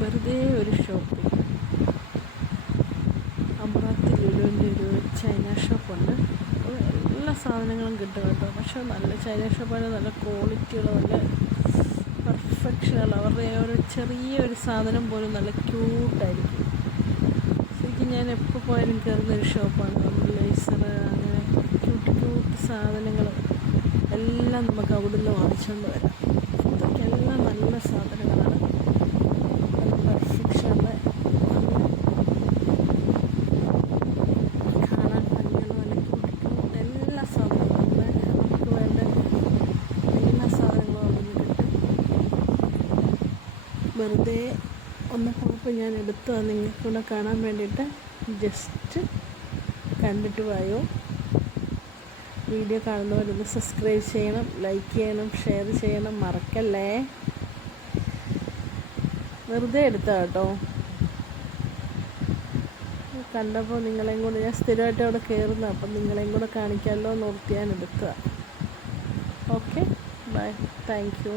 വെറുതെ ഒരു ഷോപ്പ് അമ്പലത്തിൽ ലുലുവിന്റെ ഒരു ചൈന ഷോപ്പുണ്ട്. എല്ലാ സാധനങ്ങളും കിട്ടും കേട്ടോ. പക്ഷേ നല്ല ചൈന ഷോപ്പാണ്. നല്ല ക്വാളിറ്റിയുള്ള നല്ല പെർഫെക്ഷനുള്ള അവരുടെ ഒരു ചെറിയ ഒരു സാധനം പോലും നല്ല ക്യൂട്ടായിരിക്കും. ശരിക്കും ഞാൻ എപ്പോൾ പോയാലും കയറുന്ന ഒരു ഷോപ്പാണ്. ലേസർ അങ്ങനെ ക്യൂട്ട് ക്യൂട്ട് സാധനങ്ങൾ എല്ലാം നമുക്ക് അവിടുന്ന് വാങ്ങിച്ചുകൊണ്ട് വരാം അതൊക്കെല്ലാം നല്ല സാധനങ്ങളാണ് നല്ല പെർഫെക്ഷനുള്ള കാണാൻ ഭംഗിയുള്ള നല്ല ക്യൂട്ട് ക്യൂട്ട് എല്ലാ സാധനങ്ങളും നമ്മുടെ നമുക്ക് വേണ്ട എല്ലാ സാധനങ്ങളും അവിടുന്ന് കിട്ടും വെറുതെ ഒന്ന് പോയപ്പോൾ ഞാൻ എടുത്തു നിങ്ങൾക്കൂടെ കാണാൻ വേണ്ടിയിട്ട് ജസ്റ്റ് കണ്ടിട്ട് പോയോ വീഡിയോ കാണുന്നവരൊന്ന് സബ്സ്ക്രൈബ് ചെയ്യണം ലൈക്ക് ചെയ്യണം ഷെയർ ചെയ്യണം മറക്കല്ലേ? വെറുതെ എടുത്താ കേട്ടോ. കണ്ടപ്പോൾ നിങ്ങളെയും കൂടെ ഞാൻ സ്ഥിരമായിട്ട് അവിടെ കയറുന്നു അപ്പം നിങ്ങളെയും കൂടെ കാണിക്കാമല്ലോ എന്ന് എടുത്തതാണ് ഓക്കെ ബൈ താങ്ക് യു